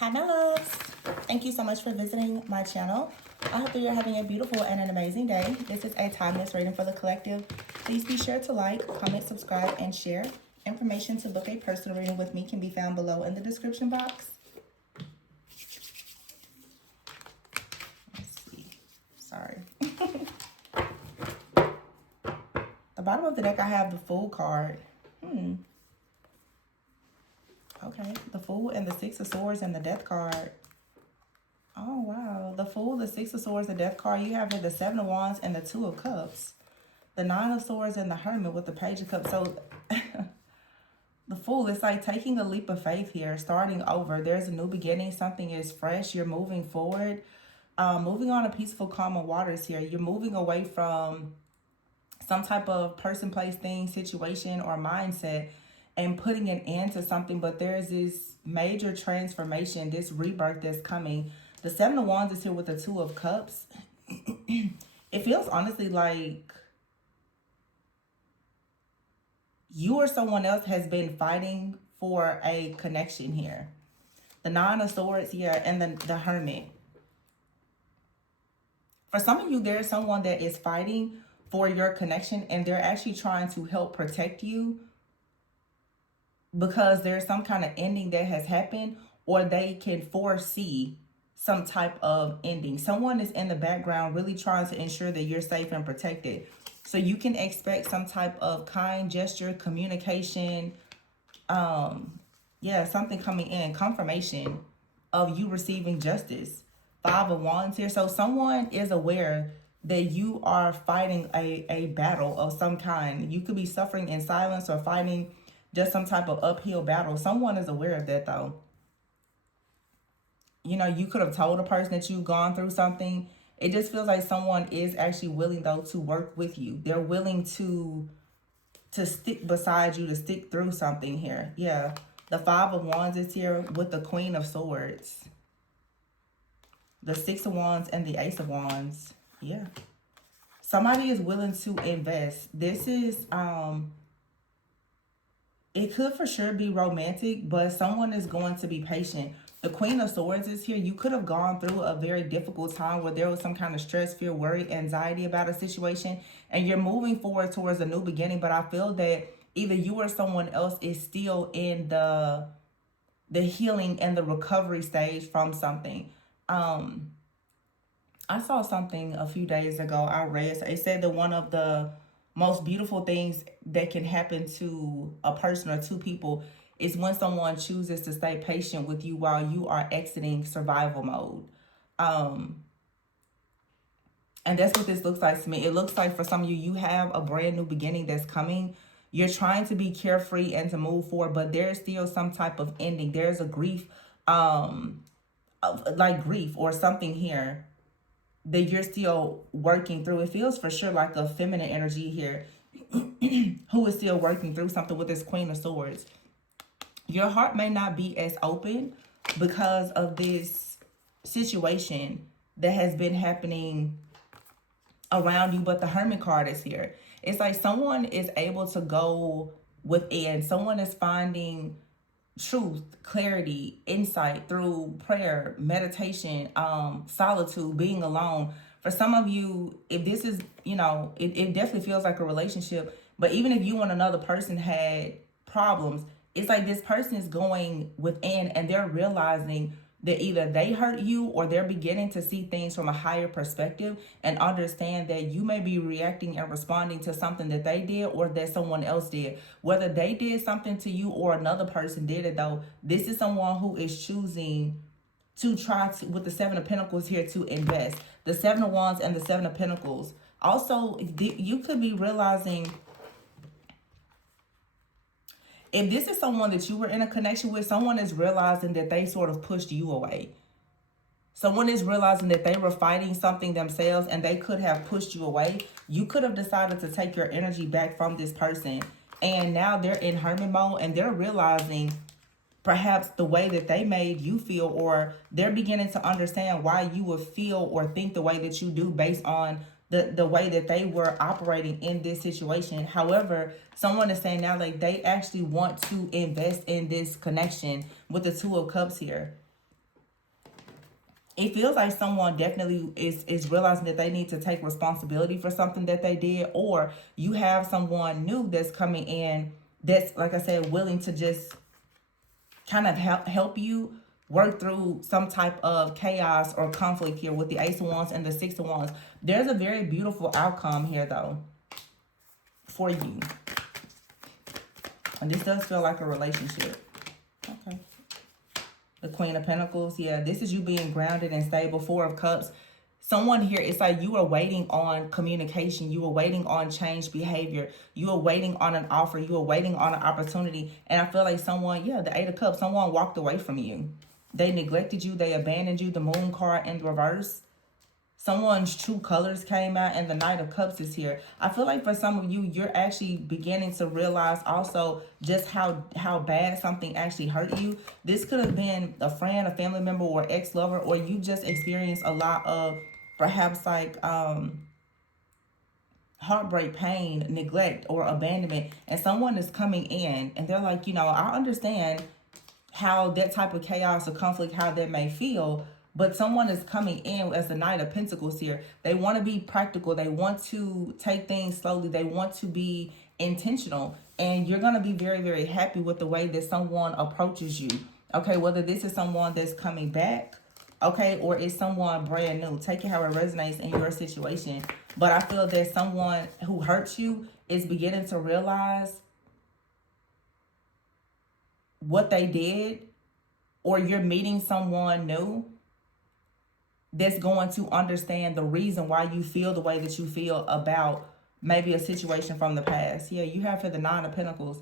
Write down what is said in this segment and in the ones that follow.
Hi, my loves. Thank you so much for visiting my channel. I hope that you're having a beautiful and an amazing day. This is a timeless reading for the collective. Please be sure to like, comment, subscribe, and share. Information to book a personal reading with me can be found below in the description box. Let's see. Sorry. The bottom of the deck, I have the Fool card. Okay, the Fool and the Six of Swords and the Death card. Oh, wow. The Fool, the Six of Swords, the Death card. You have the Seven of Wands and the Two of Cups. The Nine of Swords and the Hermit with the Page of Cups. So, the Fool, it's like taking a leap of faith here, starting over. There's a new beginning. Something is fresh. You're moving forward. Moving on to peaceful, calmer waters here. You're moving away from some type of person, place, thing, situation, or mindset and putting an end to something. But there's this major transformation, this rebirth that's coming. The Seven of Wands is here with the Two of Cups. It feels honestly like you or someone else has been fighting for a connection here. The Nine of Swords here and the Hermit. For some of you, there's someone that is fighting for your connection and they're actually trying to help protect you because there's some kind of ending that has happened, or they can foresee some type of ending. Someone is in the background really trying to ensure that you're safe and protected. So you can expect some type of kind gesture, communication, something coming in, confirmation of you receiving justice. Five of Wands here. So someone is aware that you are fighting a battle of some kind. You could be suffering in silence or fighting just some type of uphill battle. Someone is aware of that though. You know, you could have told a person that you've gone through something. It just feels like someone is actually willing though to work with you. They're willing to stick beside you, to stick through something here. Yeah. The Five of Wands is here with the Queen of Swords. The Six of Wands and the Ace of Wands. Yeah. Somebody is willing to invest. This is, it could for sure be romantic, but someone is going to be patient. The Queen of Swords is here. You could have gone through a very difficult time where there was some kind of stress, fear, worry, anxiety about a situation, and you're moving forward towards a new beginning. But I feel that either you or someone else is still in the healing and the recovery stage from something. I saw something a few days ago. I read, so it said that one of the most beautiful things that can happen to a person or two people is when someone chooses to stay patient with you while you are exiting survival mode. And that's what this looks like to me. It looks like for some of you, you have a brand new beginning that's coming. You're trying to be carefree and to move forward, but there's still some type of ending. There's a grief, like grief or something here that you're still working through. It feels for sure like a feminine energy here who is still working through something with this Queen of Swords. Your heart may not be as open because of this situation that has been happening around you, but the Hermit card is here. It's like someone is able to go within. Someone is finding truth, clarity, insight through prayer, meditation, solitude, being alone. For some of you, if this is, you know, it definitely feels like a relationship, but even if you and another person had problems, it's like this person is going within and they're realizing that either they hurt you or they're beginning to see things from a higher perspective and understand that you may be reacting and responding to something that they did or that someone else did. Whether they did something to you or another person did it though, this is someone who is choosing to try to, with the Seven of Pentacles here, to invest. The Seven of Wands and the Seven of Pentacles. Also, you could be realizing, if this is someone that you were in a connection with, someone is realizing that they sort of pushed you away. Someone is realizing that they were fighting something themselves and they could have pushed you away. You could have decided to take your energy back from this person. And now they're in hermit mode and they're realizing perhaps the way that they made you feel, or they're beginning to understand why you would feel or think the way that you do based on the way that they were operating in this situation. However, someone is saying now like they actually want to invest in this connection with the Two of Cups here. it feels like someone definitely is realizing that they need to take responsibility for something that they did, or you have someone new that's coming in that's, like I said, willing to just kind of help you work through some type of chaos or conflict here with the Ace of Wands and the Six of Wands. There's a very beautiful outcome here, though, for you. And this does feel like a relationship. Okay. The Queen of Pentacles. Yeah, this is you being grounded and stable. Four of Cups. Someone here, it's like you are waiting on communication. You are waiting on changed behavior. You are waiting on an offer. You are waiting on an opportunity. And I feel like someone, yeah, the Eight of Cups, someone walked away from you. They neglected you. They abandoned you. The Moon card in reverse. Someone's true colors came out, and the Knight of Cups is here. I feel like for some of you, you're actually beginning to realize also just how bad something actually hurt you. This could have been a friend, a family member, or ex-lover, or you just experienced a lot of perhaps like heartbreak, pain, neglect, or abandonment. And someone is coming in and they're like, I understand how that type of chaos or conflict, how that may feel. But someone is coming in as the Knight of Pentacles here. They want to be practical. They want to take things slowly. They want to be intentional. And you're going to be very, very happy with the way that someone approaches you. Okay, whether this is someone that's coming back, okay, or it's someone brand new. Take it how it resonates in your situation. But I feel that someone who hurts you is beginning to realize what they did, or you're meeting someone new that's going to understand the reason why you feel the way that you feel about maybe a situation from the past. Yeah, you have here the Nine of Pentacles.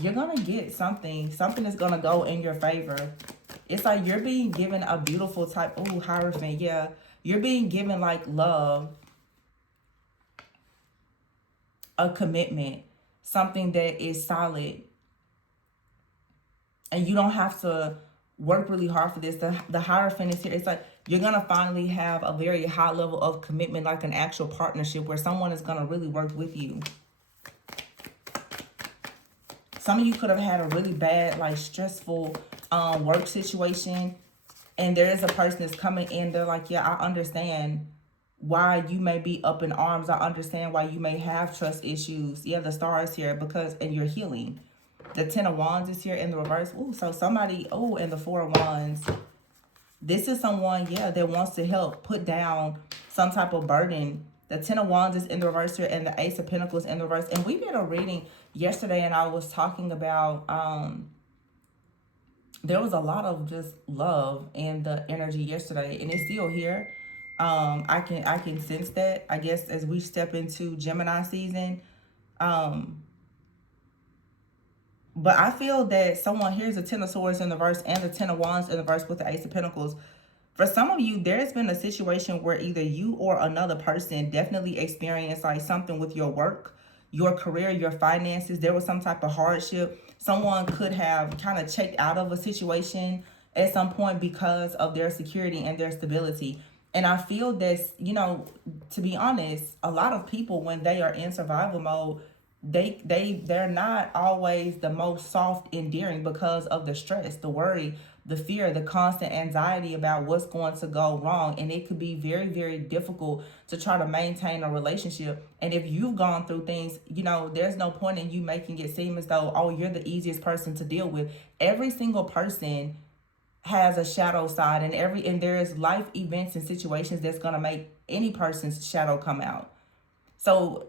You're going to get something. Something is going to go in your favor. It's like you're being given a beautiful type. Oh, Hierophant. Yeah, you're being given like love, a commitment, something that is solid. And you don't have to work really hard for this. The Hierophant is here. It's like you're going to finally have a very high level of commitment, like an actual partnership where someone is going to really work with you. Some of you could have had a really bad, like stressful work situation. And there is a person that's coming in. They're like, yeah, I understand why you may be up in arms. I understand why you may have trust issues. Yeah, the Star is here and you're healing. The Ten of Wands is here in the reverse. Ooh, so somebody, and the Four of Wands. This is someone, yeah, that wants to help put down some type of burden. The Ten of Wands is in the reverse here, and the Ace of Pentacles in the reverse. And we did a reading yesterday, and I was talking about, there was a lot of just love in the energy yesterday, and it's still here. I can sense that, I guess, as we step into Gemini season. But I feel that someone, here's the Ten of Swords in the verse and the Ten of Wands in the verse with the Ace of Pentacles. For some of you, there's been a situation where either you or another person definitely experienced like something with your work, your career, your finances. There was some type of hardship. Someone could have kind of checked out of a situation at some point because of their security and their stability. And I feel that, to be honest, a lot of people, when they are in survival mode, they're not always the most soft, endearing because of the stress, the worry, the fear, the constant anxiety about what's going to go wrong. And it could be very, very difficult to try to maintain a relationship. And if you've gone through things, there's no point in you making it seem as though, oh, you're the easiest person to deal with. Every single person has a shadow side, and there is life events and situations that's going to make any person's shadow come out. So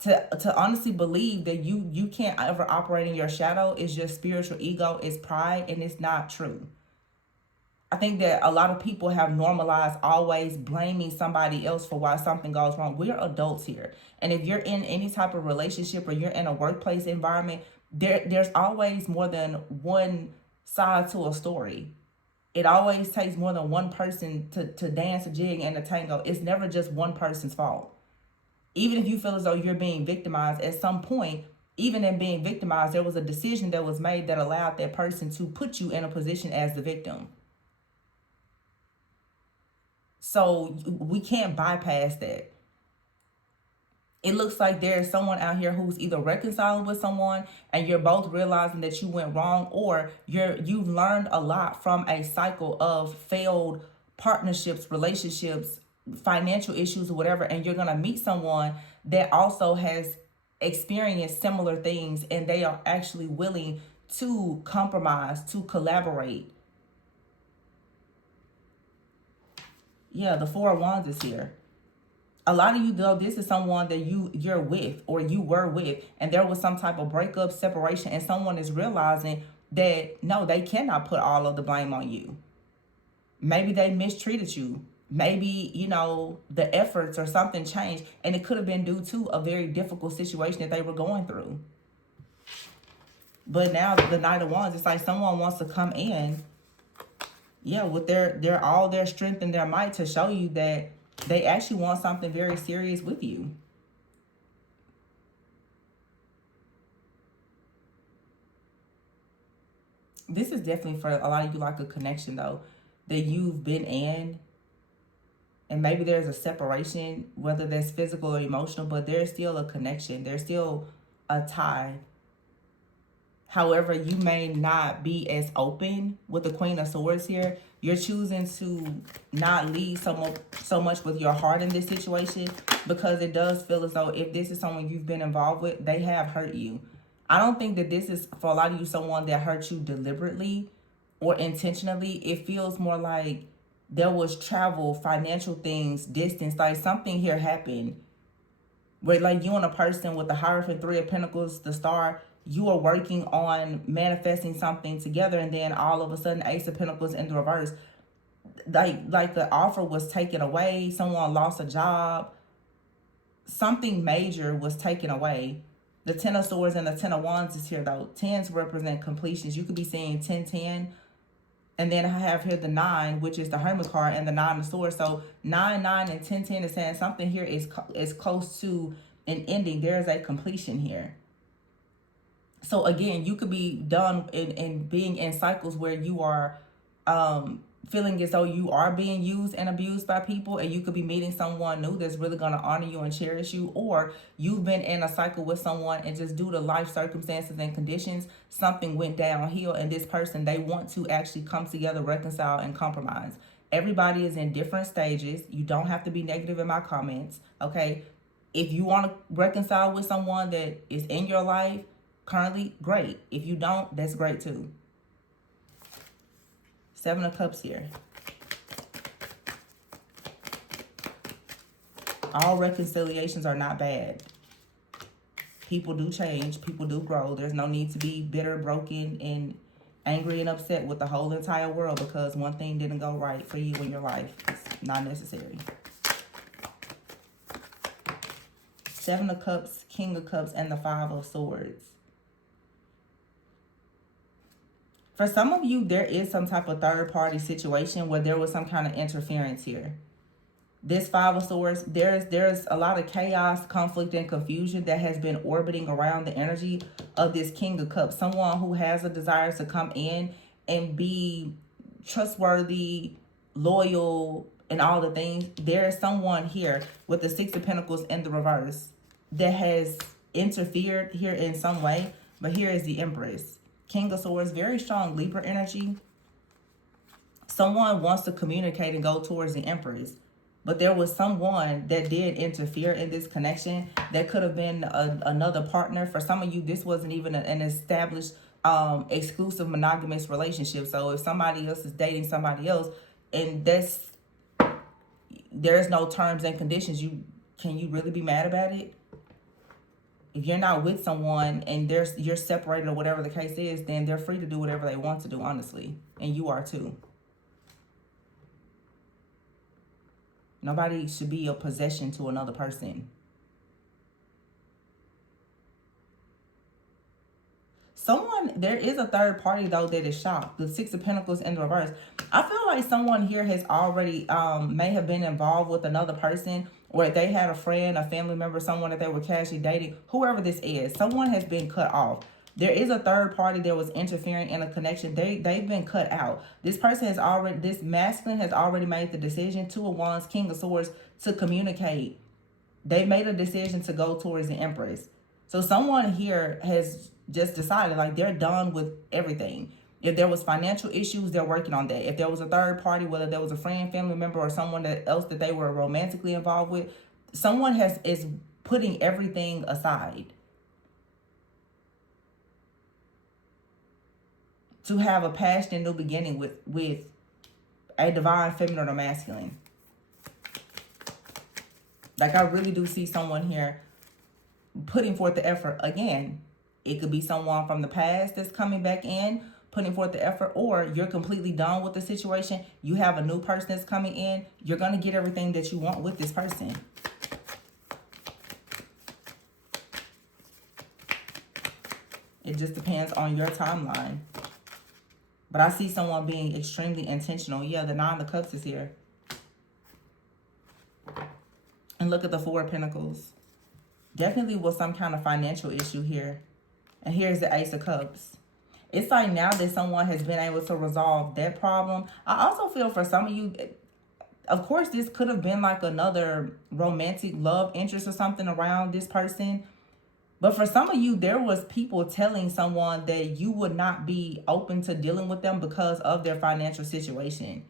to honestly believe that you can't ever operate in your shadow is your spiritual ego, is pride, and it's not true. I think that a lot of people have normalized always blaming somebody else for why something goes wrong. We're adults here. And if you're in any type of relationship or you're in a workplace environment, there's always more than one side to a story. It always takes more than one person to dance a jig and a tango. It's never just one person's fault. Even if you feel as though you're being victimized, at some point, even in being victimized, there was a decision that was made that allowed that person to put you in a position as the victim. So we can't bypass that. It looks like there's someone out here who's either reconciling with someone and you're both realizing that you went wrong, or you've learned a lot from a cycle of failed partnerships, relationships, financial issues, or whatever, and you're going to meet someone that also has experienced similar things, and they are actually willing to compromise, to collaborate. Yeah, the Four of Wands is here. A lot of you, though, this is someone that you're with, or you were with, and there was some type of breakup, separation, and someone is realizing that no, they cannot put all of the blame on you. Maybe they mistreated you. Maybe, the efforts or something changed, and it could have been due to a very difficult situation that they were going through. But now the Knight of Wands, it's like someone wants to come in, with their all their strength and their might to show you that they actually want something very serious with you. This is definitely for a lot of you like a connection, though, that you've been in. And maybe there's a separation, whether that's physical or emotional, but there's still a connection. There's still a tie. However, you may not be as open with the Queen of Swords here. You're choosing to not lead so much with your heart in this situation, because it does feel as though if this is someone you've been involved with, they have hurt you. I don't think that this is, for a lot of you, someone that hurt you deliberately or intentionally. It feels more like there was travel, financial things, distance, like something here happened where, like, you and a person with the Hierophant, Three of Pentacles, the Star, you are working on manifesting something together, and then all of a sudden, Ace of Pentacles in the reverse, like the offer was taken away, someone lost a job, something major was taken away. The Ten of Swords and the Ten of Wands is here, though. Tens represent completions. You could be seeing 10-10. And then I have here the 9, which is the Hermit card, and the 9 of Swords. So 9, 9, and 10-10 is saying something here is close to an ending. There is a completion here. So again, you could be done in being in cycles where you are feeling as though you are being used and abused by people, and you could be meeting someone new that's really going to honor you and cherish you, or you've been in a cycle with someone, and just due to life circumstances and conditions, something went downhill, and this person, they want to actually come together, reconcile, and compromise. Everybody is in different stages. You don't have to be negative in my comments, okay? If you want to reconcile with someone that is in your life currently, great. If you don't, that's great too. Seven of Cups here. All reconciliations are not bad. People do change. People do grow. There's no need to be bitter, broken, and angry and upset with the whole entire world because one thing didn't go right for you in your life. It's not necessary. Seven of Cups, King of Cups, and the Five of Swords. For some of you, there is some type of third-party situation where there was some kind of interference here. This Five of Swords, there's a lot of chaos, conflict, and confusion that has been orbiting around the energy of this King of Cups. Someone who has a desire to come in and be trustworthy, loyal, and all the things. There is someone here with the Six of Pentacles in the reverse that has interfered here in some way. But here is the Empress. King of Swords, very strong Libra energy. Someone wants to communicate and go towards the Empress. But there was someone that did interfere in this connection. That could have been another partner. For some of you, this wasn't even an established exclusive monogamous relationship. So if somebody else is dating somebody else, and there's no terms and conditions, can you really be mad about it? If you're not with someone and you're separated or whatever the case is, then they're free to do whatever they want to do, honestly. And you are too. Nobody should be a possession to another person. There is a third party, though, that is shocked. The Six of Pentacles in the reverse. I feel like someone here has already, may have been involved with another person, or they had a friend, a family member, someone that they were casually dating. Whoever this is, someone has been cut off. There is a third party that was interfering in a connection. They've been cut out. This masculine has already made the decision, Two of Wands, King of Swords, to communicate. They made a decision to go towards the Empress. So someone here has just decided, like, they're done with everything. If there was financial issues, they're working on that. If there was a third party, whether there was a friend, family member, or someone else that they were romantically involved with, someone is putting everything aside to have a passionate new beginning with a divine feminine or masculine. Like, I really do see someone here putting forth the effort again. It could be someone from the past that's coming back in, putting forth the effort, or you're completely done with the situation. You have a new person that's coming in. You're going to get everything that you want with this person. It just depends on your timeline. But I see someone being extremely intentional. Yeah, the Nine of Cups is here. And look at the Four of Pentacles. Definitely was some kind of financial issue here. And here's the Ace of Cups. It's like now that someone has been able to resolve that problem. I also feel for some of you, of course, this could have been like another romantic love interest or something around this person. But for some of you, there was people telling someone that you would not be open to dealing with them because of their financial situation.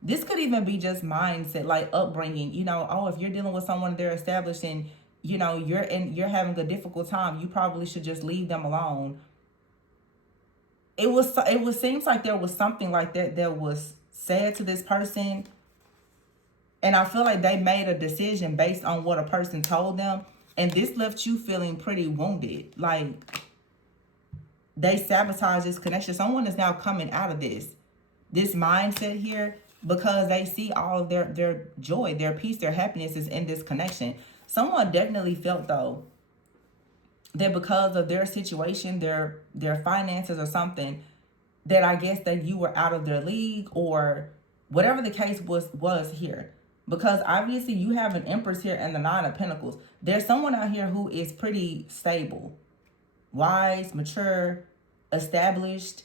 This could even be just mindset, like upbringing. You know, oh, if you're dealing with someone they're established and, you know, you're having a difficult time, you probably should just leave them alone. It seems like there was something like that was said to this person. And I feel like they made a decision based on what a person told them. And this left you feeling pretty wounded. Like, they sabotaged this connection. Someone is now coming out of this mindset here because they see all of their joy, their peace, their happiness is in this connection. Someone definitely felt, though, that because of their situation, their finances or something, that I guess that you were out of their league or whatever the case was here. Because obviously you have an Empress here and the Nine of Pentacles. There's someone out here who is pretty stable, wise, mature, established.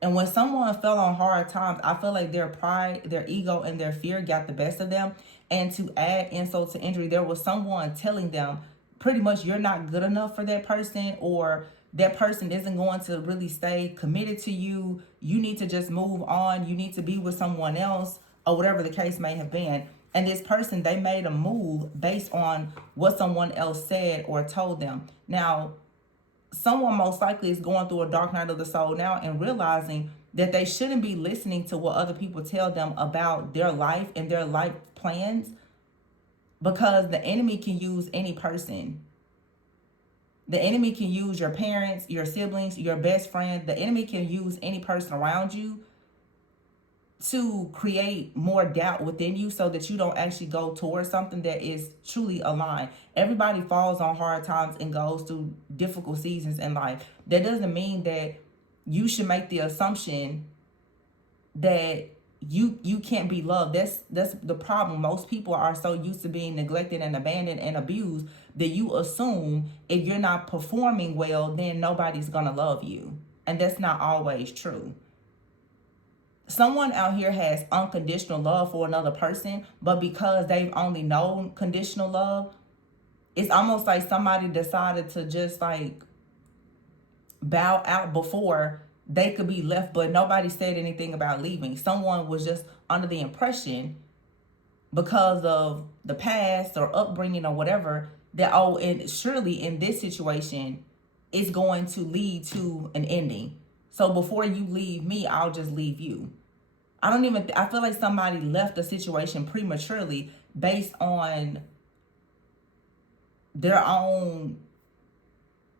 And when someone fell on hard times, I feel like their pride, their ego, and their fear got the best of them. And to add insult to injury, there was someone telling them pretty much you're not good enough for that person, or that person isn't going to really stay committed to you. You need to just move on. You need to be with someone else, or whatever the case may have been. And this person, they made a move based on what someone else said or told them. Now, someone most likely is going through a dark night of the soul now and realizing that they shouldn't be listening to what other people tell them about their life and their life plans, because the enemy can use any person. The enemy can use your parents, your siblings, your best friend. The enemy can use any person around you to create more doubt within you so that you don't actually go towards something that is truly aligned. Everybody falls on hard times and goes through difficult seasons in life. That doesn't mean that you should make the assumption that you can't be loved. That's the problem. Most people are so used to being neglected and abandoned and abused that you assume if you're not performing well, then nobody's gonna love you. And that's not always true. Someone out here has unconditional love for another person, but because they've only known conditional love, it's almost like somebody decided to just like bow out before they could be left, but nobody said anything about leaving. Someone was just under the impression, because of the past or upbringing or whatever, that, oh, and surely in this situation, it's going to lead to an ending. So before you leave me, I'll just leave you. I feel like somebody left the situation prematurely based on their own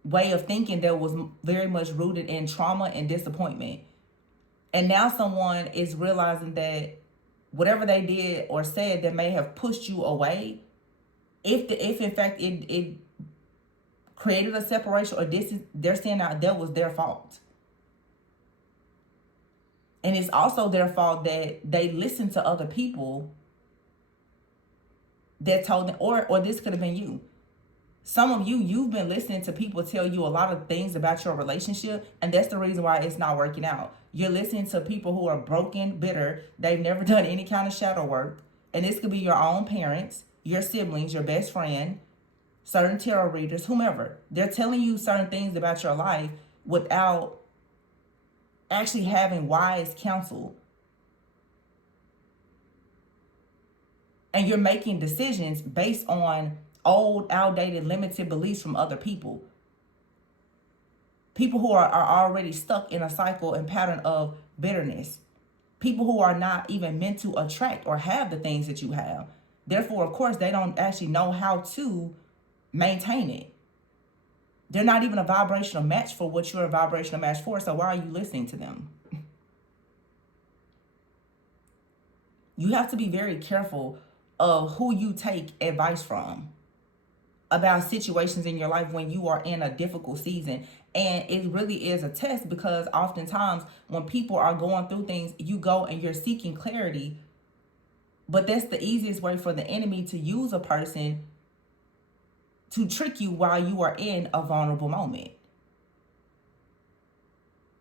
way of thinking that was very much rooted in trauma and disappointment. And now someone is realizing that whatever they did or said that may have pushed you away, if in fact it created a separation or distance, they're saying now that was their fault. And it's also their fault that they listened to other people that told them, or this could have been you. Some of you've been listening to people tell you a lot of things about your relationship, and that's the reason why it's not working out. You're listening to people who are broken, bitter, they've never done any kind of shadow work, and this could be your own parents, your siblings, your best friend, certain tarot readers, whomever. They're telling you certain things about your life without actually having wise counsel. And you're making decisions based on old, outdated, limited beliefs from other people. People who are already stuck in a cycle and pattern of bitterness. People who are not even meant to attract or have the things that you have. Therefore, of course, they don't actually know how to maintain it. They're not even a vibrational match for what you're a vibrational match for. So why are you listening to them? You have to be very careful of who you take advice from about situations in your life when you are in a difficult season. And it really is a test, because oftentimes when people are going through things, you go and you're seeking clarity. But that's the easiest way for the enemy to use a person to trick you while you are in a vulnerable moment.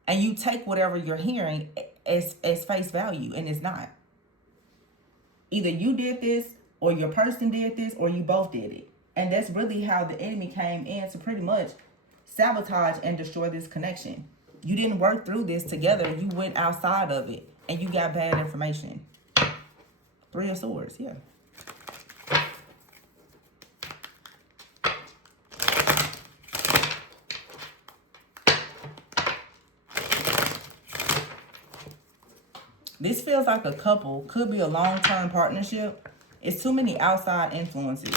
And you take whatever you're hearing as face value, and it's not. Either you did this, or your person did this, or you both did it. And that's really how the enemy came in to pretty much sabotage and destroy this connection. You didn't work through this together. You went outside of it and you got bad information. 3 of Swords, yeah. This feels like a couple. Could be a long-term partnership. It's too many outside influences.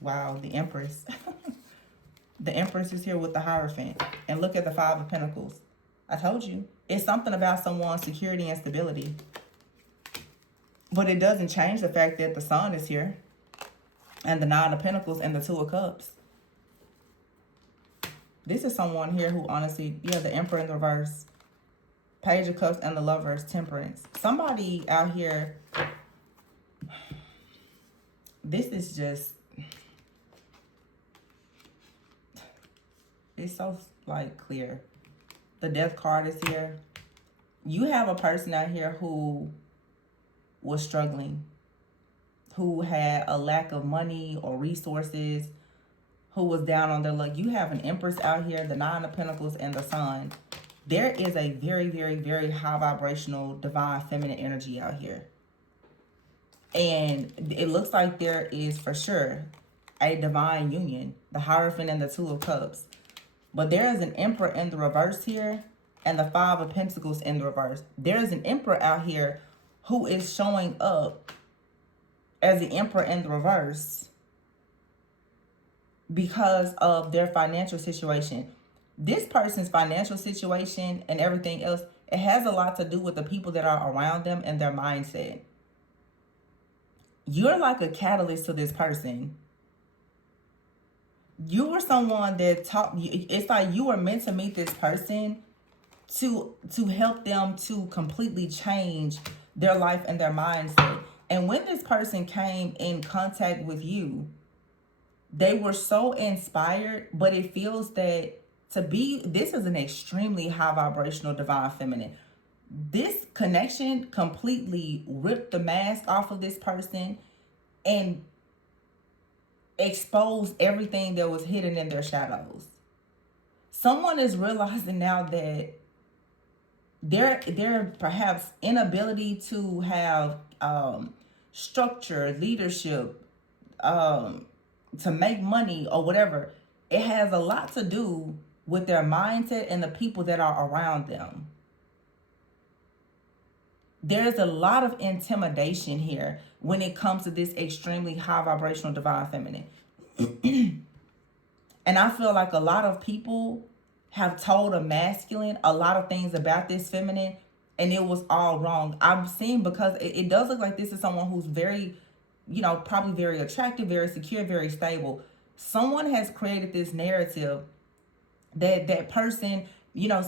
Wow, the Empress. The Empress is here with the Hierophant. And look at the 5 of Pentacles. I told you. It's something about someone's security and stability. But it doesn't change the fact that the Sun is here. And the 9 of Pentacles and the 2 of Cups. This is someone here who honestly, yeah, the Emperor in the reverse. Page of Cups and the Lovers, Temperance. Somebody out here, this is just, it's so like clear. The Death card is here. You have a person out here who was struggling, who had a lack of money or resources, who was down on their luck. You have an Empress out here, the 9 of Pentacles and the Sun. There is a very, very, very high vibrational, divine, feminine energy out here. And it looks like there is for sure a divine union, the Hierophant and the 2 of Cups. But there is an Emperor in the reverse here and the 5 of Pentacles in the reverse. There is an Emperor out here who is showing up as the Emperor in the reverse because of their financial situation. This person's financial situation and everything else, it has a lot to do with the people that are around them and their mindset. You're like a catalyst to this person. You were someone that taught you, it's like you were meant to meet this person to help them to completely change their life and their mindset. And when this person came in contact with you, they were so inspired, but it feels that this is an extremely high vibrational divine feminine. This connection completely ripped the mask off of this person and exposed everything that was hidden in their shadows. Someone is realizing now that their perhaps inability to have structure, leadership, to make money or whatever, it has a lot to do with their mindset and the people that are around them. There's a lot of intimidation here when it comes to this extremely high vibrational divine feminine. And I feel like a lot of people have told a masculine a lot of things about this feminine, and it was all wrong. I'm seeing, because it does look like this is someone who's very, probably very attractive, very secure, very stable. Someone has created this narrative that person,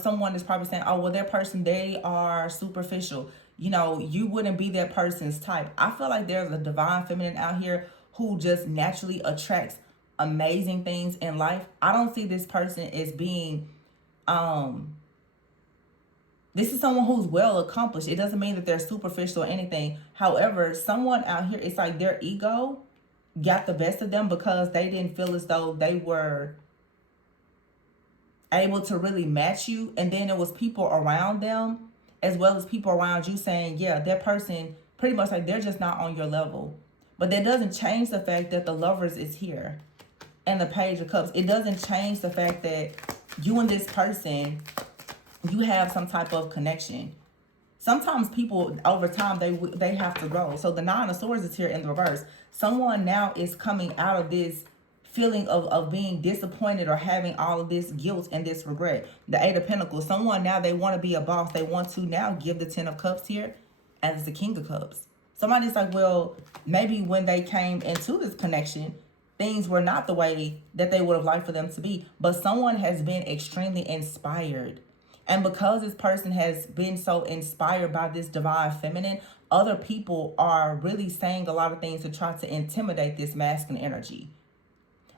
someone is probably saying, oh, well, that person, they are superficial. You wouldn't be that person's type. I feel like there's a divine feminine out here who just naturally attracts amazing things in life. I don't see this person as being This is someone who's well accomplished. It doesn't mean that they're superficial or anything. However, someone out here, it's like their ego got the best of them because they didn't feel as though they were able to really match you. And then it was people around them as well as people around you saying, yeah, that person, pretty much like they're just not on your level. But that doesn't change the fact that the Lovers is here and the Page of Cups. It doesn't change the fact that you and this person, you have some type of connection. Sometimes people over time they have to grow. So the Nine of Swords is here in the reverse. Someone now is coming out of this feeling of being disappointed or having all of this guilt and this regret. The Eight of Pentacles. Someone now, they want to be a boss. They want to now give the Ten of Cups here as the King of Cups. Somebody's like, well, maybe when they came into this connection, things were not the way that they would have liked for them to be. But someone has been extremely inspired. And because this person has been so inspired by this divine feminine, other people are really saying a lot of things to try to intimidate this masculine energy.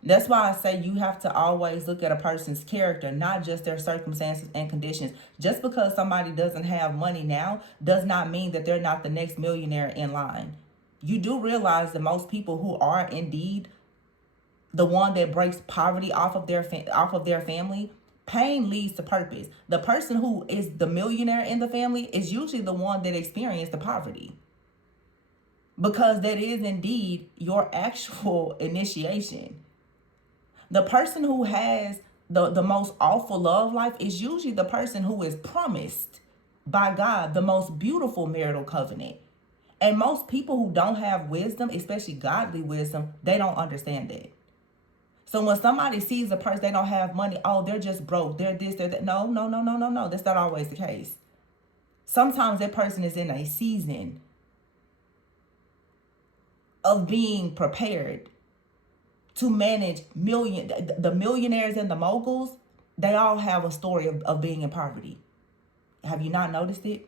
That's why I say you have to always look at a person's character, not just their circumstances and conditions. Just because somebody doesn't have money now does not mean that they're not the next millionaire in line. You do realize that most people who are indeed the one that breaks poverty off of their family, pain leads to purpose. The person who is the millionaire in the family is usually the one that experienced the poverty, because that is indeed your actual initiation. The person who has the most awful love life is usually the person who is promised by God the most beautiful marital covenant. And most people who don't have wisdom, especially godly wisdom, they don't understand it. So when somebody sees a person, they don't have money, oh, they're just broke, they're this, they're that. No. That's not always the case. Sometimes that person is in a season of being prepared to manage the millionaires and the moguls. They all have a story of being in poverty. Have you not noticed it?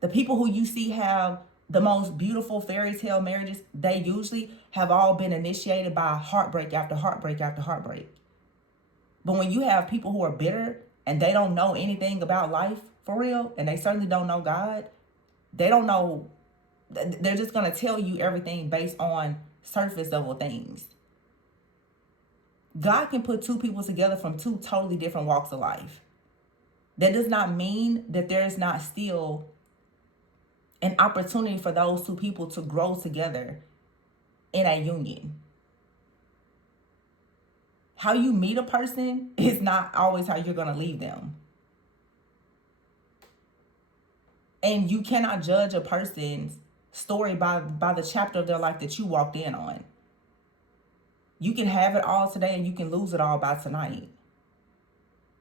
The people who you see have the most beautiful fairy tale marriages, they usually have all been initiated by heartbreak after heartbreak after heartbreak. But when you have people who are bitter and they don't know anything about life for real, and they certainly don't know God, they don't know. They're just going to tell you everything based on surface level things. God can put two people together from two totally different walks of life. That does not mean that there's not still an opportunity for those two people to grow together in a union. How you meet a person is not always how you're going to leave them. And you cannot judge a person's story by the chapter of their life that you walked in on. You can have it all today and you can lose it all by tonight.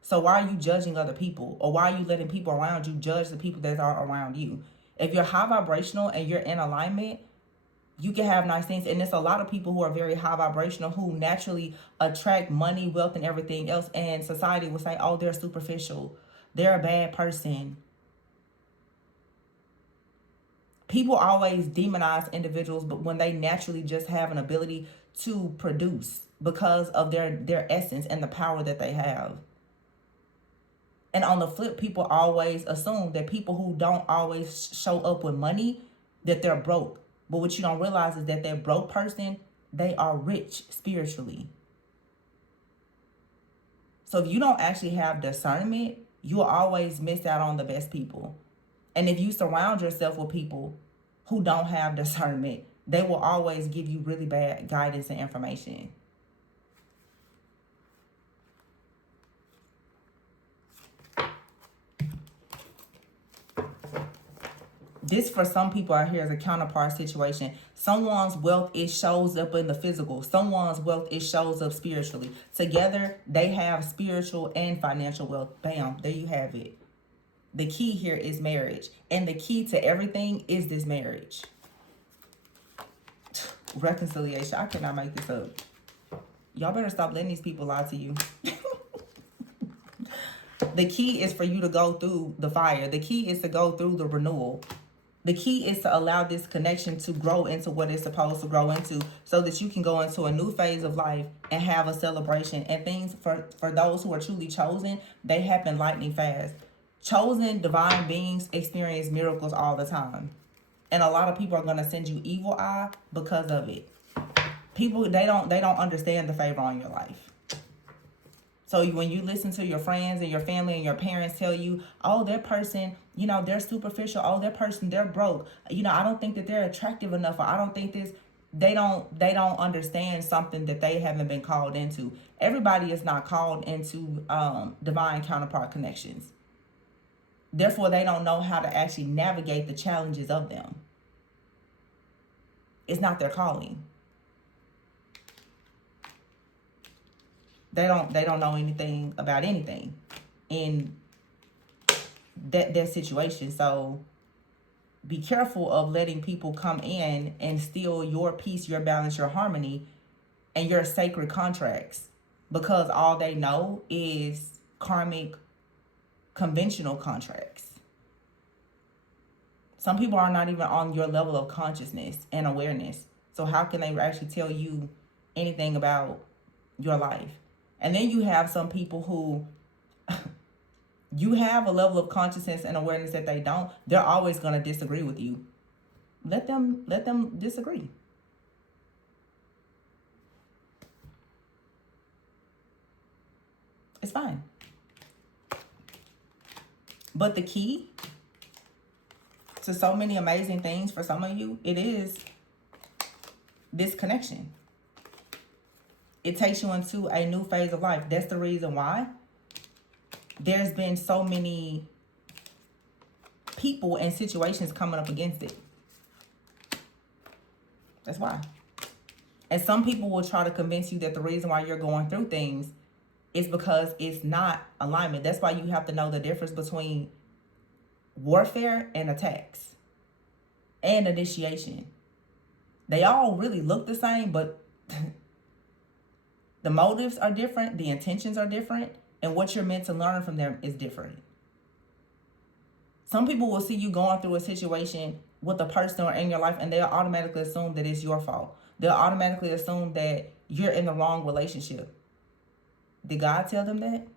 So why are you judging other people? Or why are you letting people around you judge the people that are around you? If you're high vibrational and you're in alignment, you can have nice things. And there's a lot of people who are very high vibrational who naturally attract money, wealth, and everything else. And society will say, oh, they're superficial. They're a bad person. People always demonize individuals, but when they naturally just have an ability to produce because of their essence and the power that they have. And on the flip, people always assume that people who don't always show up with money, that they're broke. But what you don't realize is that that broke person, they are rich spiritually. So if you don't actually have discernment, you'll always miss out on the best people. And if you surround yourself with people who don't have discernment, they will always give you really bad guidance and information. This for some people out here is a counterpart situation. Someone's wealth, it shows up in the physical. Someone's wealth, it shows up spiritually. Together, they have spiritual and financial wealth. Bam, there you have it. The key here is marriage. And the key to everything is this marriage. Reconciliation. I cannot make this up. Y'all better stop letting these people lie to you. The key is for you to go through the fire. The key is to go through the renewal. The key is to allow this connection to grow into what it's supposed to grow into, so that you can go into a new phase of life and have a celebration. And things for those who are truly chosen, they happen lightning fast. Chosen divine beings experience miracles all the time. And a lot of people are going to send you evil eye because of it. People, they don't understand the favor on your life. So when you listen to your friends and your family and your parents tell you, oh, that person, they're superficial. Oh, that person, they're broke. I don't think that they're attractive enough. Or I don't think this. They don't understand something that they haven't been called into. Everybody is not called into divine counterpart connections. Therefore, they don't know how to actually navigate the challenges of them. It's not their calling. They don't know anything about anything in that situation. So be careful of letting people come in and steal your peace, your balance, your harmony, and your sacred contracts, because all they know is karmic, conventional contracts. Some people are not even on your level of consciousness and awareness. So how can they actually tell you anything about your life? And then you have some people who you have a level of consciousness and awareness that they don't. They're always going to disagree with you. Let them disagree. It's fine. But the key to so many amazing things for some of you, it is this connection. It takes you into a new phase of life. That's the reason why there's been so many people and situations coming up against it. That's why. And some people will try to convince you that the reason why you're going through things is because it's not alignment. That's why you have to know the difference between warfare and attacks and initiation. They all really look the same, but the motives are different, the intentions are different, and what you're meant to learn from them is different. Some people will see you going through a situation with a person or in your life, and they'll automatically assume that it's your fault. They'll automatically assume that you're in the wrong relationship. Did God tell them that?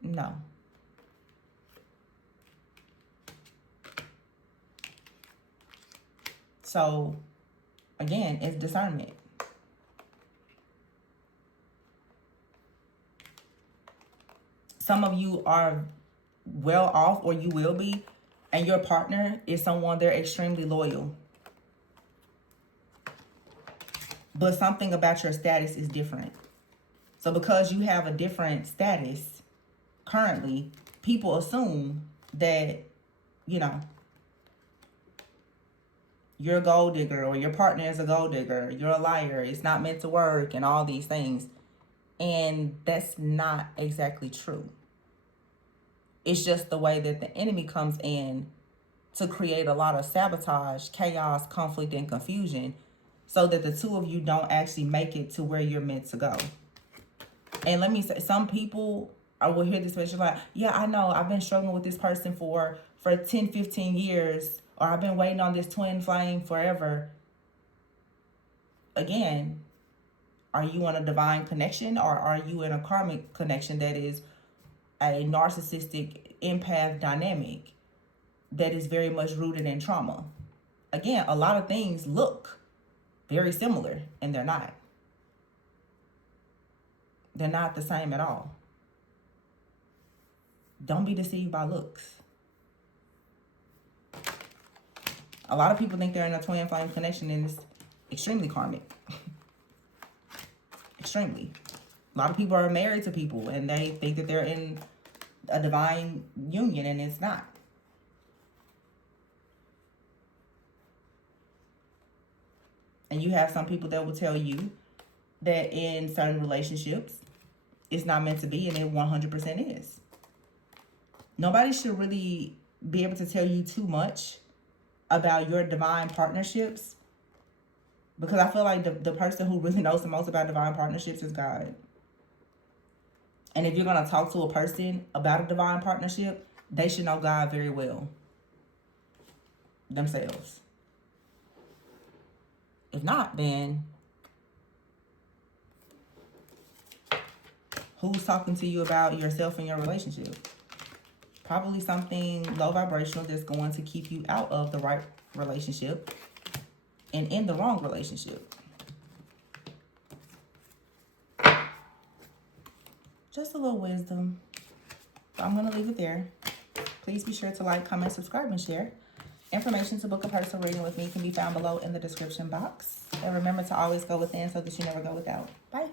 No. So, again, it's discernment. Some of you are well off, or you will be, and your partner is someone they're extremely loyal. But something about your status is different. So because you have a different status currently, people assume that, you're a gold digger, or your partner is a gold digger, you're a liar, it's not meant to work, and all these things. And that's not exactly true. It's just the way that the enemy comes in to create a lot of sabotage, chaos, conflict, and confusion, so that the two of you don't actually make it to where you're meant to go. And let me say, some people will hear this message like, yeah, I know, I've been struggling with this person for 10, 15 years, or I've been waiting on this twin flame forever. Again, are you in a divine connection, or are you in a karmic connection that is a narcissistic empath dynamic that is very much rooted in trauma? Again, a lot of things look very similar, and they're not. They're not the same at all. Don't be deceived by looks. A lot of people think they're in a twin flame connection, and it's extremely karmic. Extremely. A lot of people are married to people, and they think that they're in a divine union, and it's not. And you have some people that will tell you that in certain relationships, it's not meant to be, and it 100% is. Nobody should really be able to tell you too much about your divine partnerships, because I feel like the person who really knows the most about divine partnerships is God. And if you're going to talk to a person about a divine partnership, they should know God very well. themselves. If not, then who's talking to you about yourself and your relationship? Probably something low vibrational that's going to keep you out of the right relationship and in the wrong relationship. Just a little wisdom. I'm going to leave it there. Please be sure to like, comment, subscribe, and share. Information to book a personal reading with me can be found below in the description box. And remember to always go within so that you never go without. Bye.